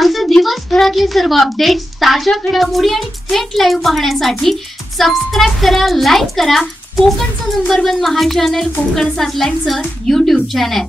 आमचे दिवसभरातले सर्व अपडेट्स, ताज्या घडामोडी आणि थेट लाईव्ह पाहण्यासाठी सबस्क्राइब करा, लाईक करा कोकणचं नंबर 1 महा चॅनल कोकण 7 लाईनचं YouTube चॅनल।